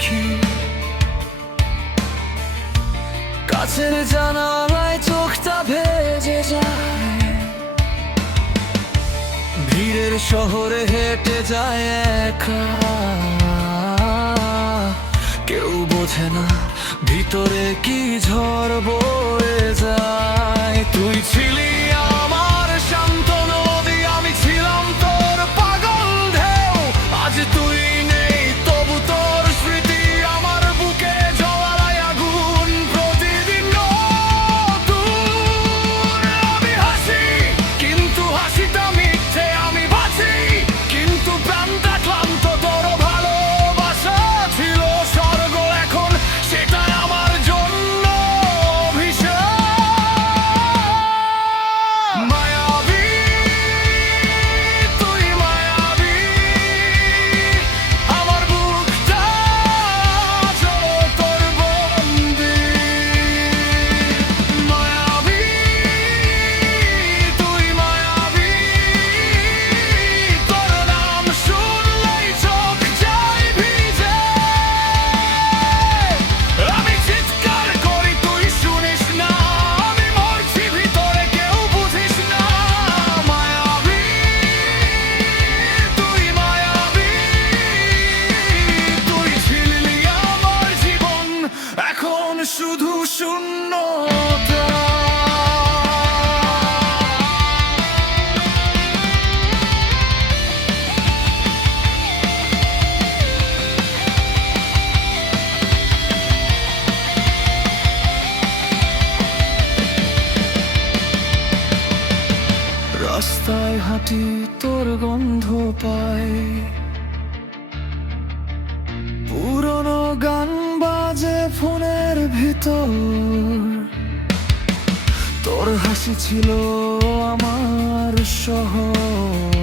দেখি, কাছের জানালায় চোখটা ভেজে যায়। ভিড়ের শহরে হেঁটে যায় একা, কেউ বোঝে না ভিতরে কি ঝড় বয়ে যায়। তুই ছিলি আমার শান্ত নদী, আমি ছিলাম তোর পাগল ঢেউ। আজ তুই নেই, তবু তোর স্মৃতি আমার বুকে জ্বালায় আগুন। প্রতিদিন নতুন আমি হাসি, কিন্তু হাসিটা মিথ্যে। আমি বাঁচি, কিন্তু প্রাণটা ক্লান্ত। তোর ভালোবাসা ছিল স্বর্গ, এখন সেটা আমার জন্য অভিশাপ। মায়াবী তুই, মায়াবী আমার বুকটা তোর বন্দি। মায়াবী তুই, মায়াবী তোর নাম শুনলেই চোখ যায় ভিজে। আমি চিৎকার করি, তুই শুনিস না। আমি মরছি ভিতরে, কেউ বুঝিস না। মায়াবী তুই, মায়াবী তুই ছিলি আমার জীবন, এখন শুধু শূন্যতা। রাস্তায় হাঁটি, তোর গন্ধ পাই। পুরনো গান বাজে ফোনের ভিতর, তোর হাসি ছিল আমার সাহস।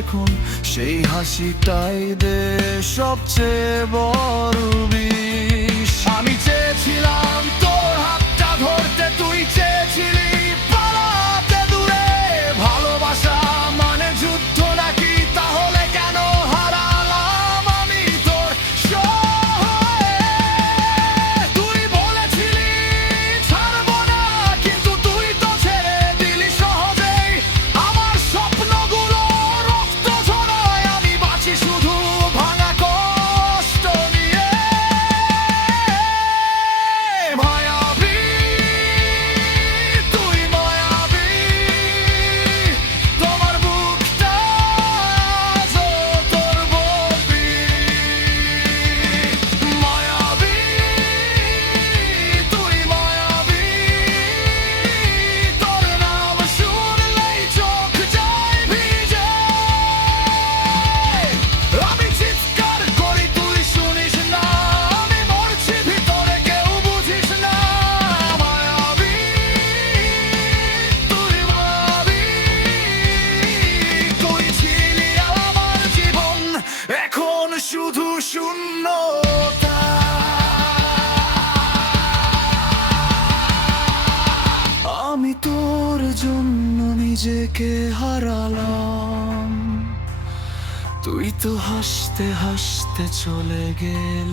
এখন সেই হাসিটাই দে সবচেয়ে বড় বিষ। আমি চেয়েছিলাম তোর হাতটা ধরতে, তুই চেয়েছিলি পালাতে দূরে। ভালোবাসা মানে যুদ্ধ নাকি? তাহলে কেন হারালাম আমি তোর সহায়ে? তুই বলেছিলি ছাড়বো না, কিন্তু তুই তো ছেড়ে দিলি সহজেই। আমার স্বপ্নগুলো রক্ত ঝরায়, আমি বাঁচি শুধু ভাঙা কষ্ট নিয়ে। মায়াবী তুই, মায়াবী তোমার বুকটা তোর বন্দি। মায়াবী তুই, মায়াবী তোর নাম শুনলেই চোখ যায় ভিজে। আমি চিৎকার করি, তুই শুনিস না। আমি মরছি ভিতরে, কেউ বুঝিস না। মায়াবী তুই, মায়াবী তুই ছিলি আমার জীবন, এখন শুধু শূন্যতা। আমি তোর জন্য নিজেকে হারালাম, তুই তো হাসতে হাসতে চলে গেলি।